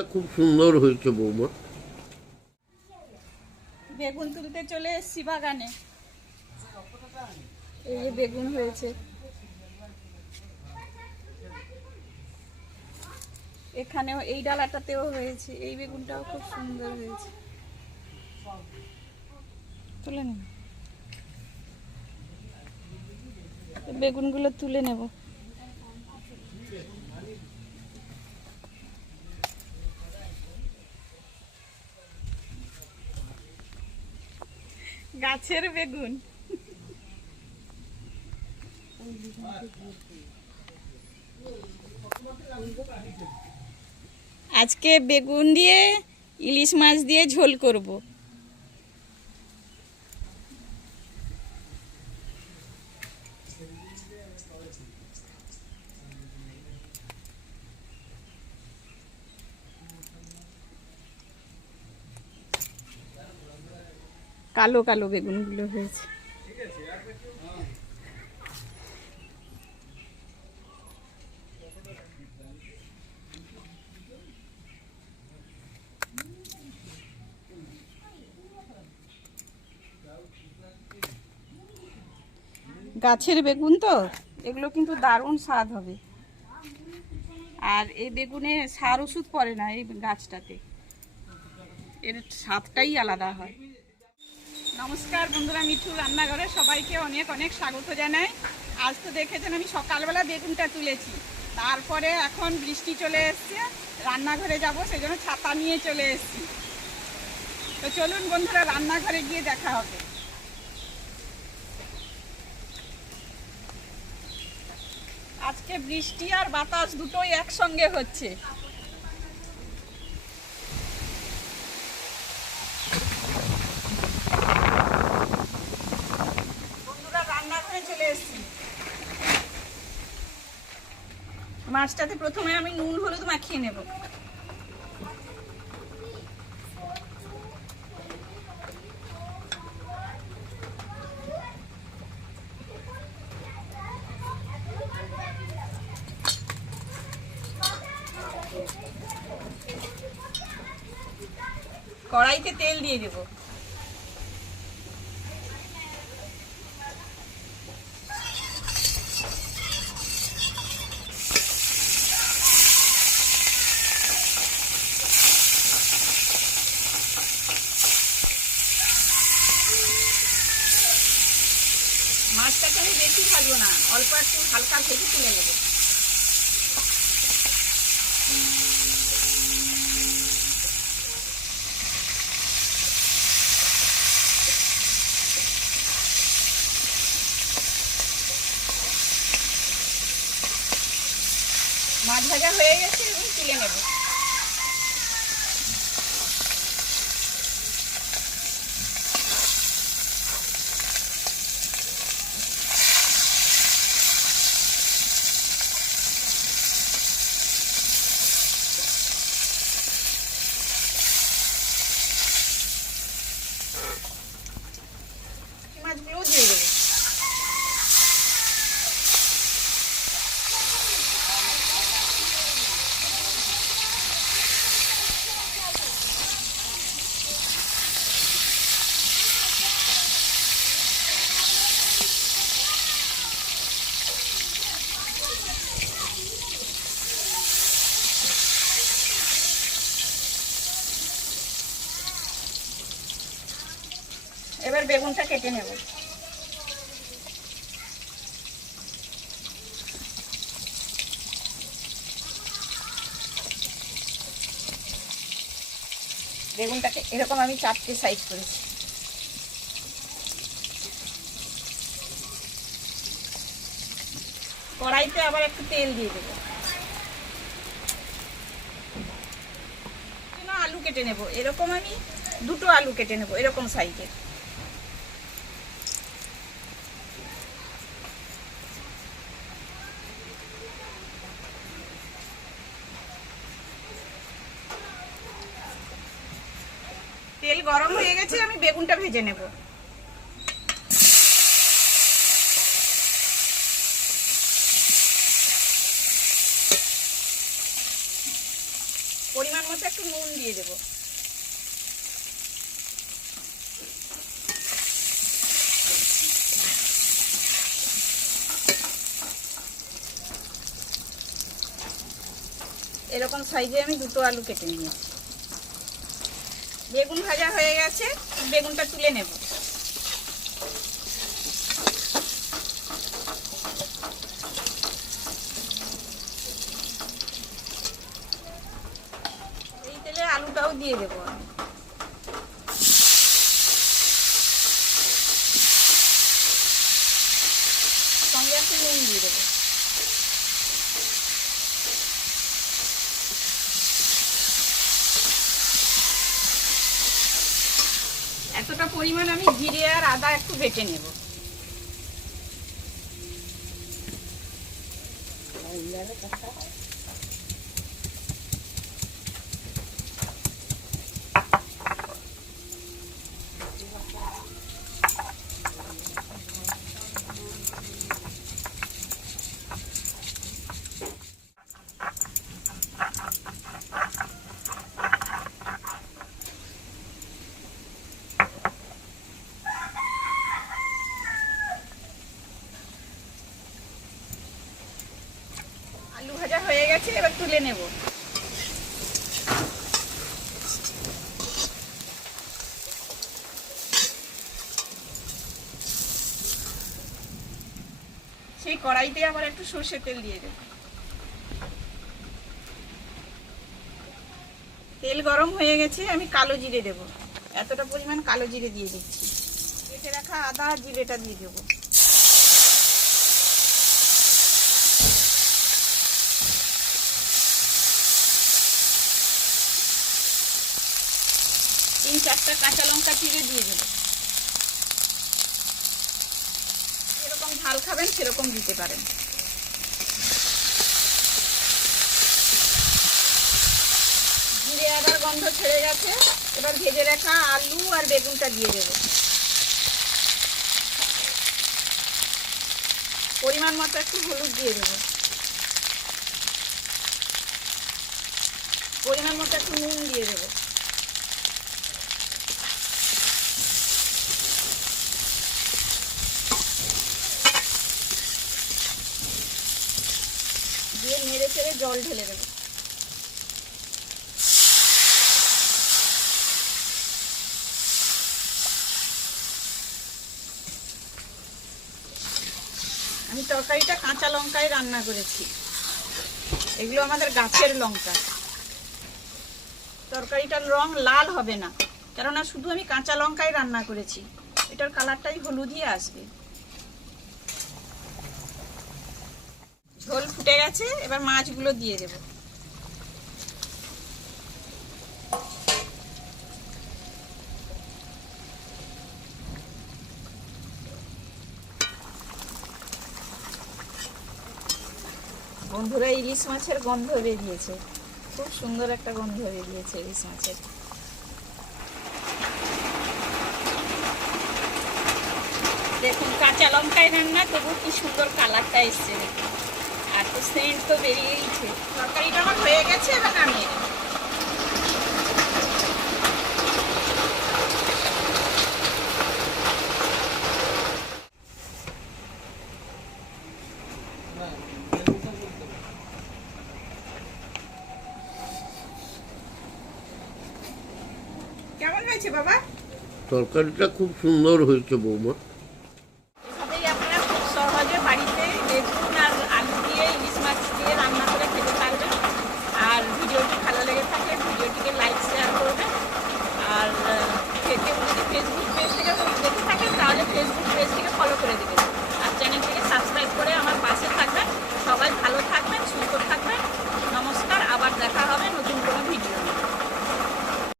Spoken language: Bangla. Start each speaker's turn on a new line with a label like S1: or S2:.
S1: শাকটা খুব সুন্দর হয়েছে বৌমা।
S2: বেগুন তুলতে চলে এসছি বাগানে। এই যে বেগুন হয়েছে। এখানেও এই ডালাটাতেও হয়েছে, এই বেগুনটাও খুব সুন্দর হয়েছে। তুলে নেব বেগুনগুলো তুলে নেব। গাছের বেগুন। আজকে বেগুন দিয়ে ইলিশ মাছ দিয়ে ঝোল করব। কালো কালো বেগুনগুলো হয়েছে। গাছের বেগুন তো, এগুলো কিন্তু দারুণ স্বাদ হবে। আর এই বেগুনে সার ওষুধ পড়ে না এই গাছটাতে। এর স্বাদটাই আলাদা হয়। নমস্কার বন্ধুরা, মিঠু রান্নাঘরে সবাইকে অনেক অনেক স্বাগত জানাই। আজ তো দেখেছেন আমি সকালবেলা বেগুনটা তুলেছি। তারপরে এখন বৃষ্টি চলে এসছে, রান্নাঘরে যাব সেই জন্য ছাতা নিয়ে চলে এসেছি। তো চলুন বন্ধুরা, রান্নাঘরে গিয়ে দেখা হবে। আজকে বৃষ্টি আর বাতাস দুটোই একসঙ্গে হচ্ছে বন্ধুরা রান্নাঘরে চলে এসেছি মাছটাতে প্রথমে আমি নুন হলুদ মাখিয়ে নেব। কড়াইতে তেল দিয়ে দেবো। মাছটাকে বেশি ভাজবো না, অল্প একটু হালকা ভেজে তুলে নেব। মাছ ভাজা হয়ে গেছে তুলে নেব মাছগুলোও দিয়ে দেবো এবার বেগুনটা কেটে নেব। বেগুনটাকে এরকম আমি চারটে সাইজ করেছি। কড়াইতে আবার একটু তেল দিয়ে দেবো। আলু কেটে নেব। এরকম আমি দুটো আলু কেটে নেব, এরকম সাইজের তেল গরম হয়ে গেছে, আমি বেগুনটা ভেজে নেব। পরিমাণ মতো একটু নুন দিয়ে দেবো। এরকম সাইজে আমি দুটো আলু কেটে নিয়েছি। বেগুন ভাজা হয়ে গেছে বেগুনটা তুলে নেব। এই তেলে আলুটাও দিয়ে দেবো আমি সঙ্গে একটু নুন দিয়ে দেবো এতটা পরিমাণ আমি জিরে আর আদা একটু বেটে নেব। আলু ভাজা হয়ে গেছে, এবার তুলে নেব। সেই কড়াইতে আবার একটু সর্ষে তেল দিয়ে দেব। তেল গরম হয়ে গেছে, আমি কালো জিরে দেব। এতটা পরিমাণ কালো জিরে দিয়ে দিচ্ছি। কেটে রাখা আদা জিরেটা দিয়ে দেবো। তিন, চারটা কাঁচা লঙ্কা চিড়ে দিয়ে দেবো। যেরকম ঝাল খাবেন, সেরকম দিতে পারেন। জিরে আদার গন্ধ ছেড়ে গেছে। এবার ভেজে রাখা আলু আর বেগুনটা দিয়ে দেবো। পরিমাণ মতো একটু হলুদ দিয়ে দেবো। পরিমাণ মতো একটু নুন দিয়ে দেবো দিয়ে নেড়ে চেড়ে জল ঢেলে দেবো। আমি তরকারিটা কাঁচা লঙ্কায় রান্না করেছি। এগুলো আমাদের গাছের লঙ্কা। তরকারিটার রং লাল হবে না, কেননা শুধু আমি কাঁচা লঙ্কায় রান্না করেছি। এটার কালারটাই হলুদিয়ে আসবে। ঝোল ফুটে গেছে, এবার মাছগুলো দিয়ে দেব। বন্ধুরা, ইলিশ মাছের গন্ধ বেরিয়েছে। খুব সুন্দর একটা গন্ধ বেরিয়েছে ইলিশ মাছের। দেখুন, কাঁচা লঙ্কায় রান্না, তবু কি সুন্দর কালারটা এসছে দেখুন। আর সেন্ট তো বেরিয়েইছে। তরকারিটা আমার হয়ে গেছে, এবার নামিয়ে কেমন হয়েছে বাবা?
S1: তরকারিটা খুব সুন্দর হয়েছে বৌমা।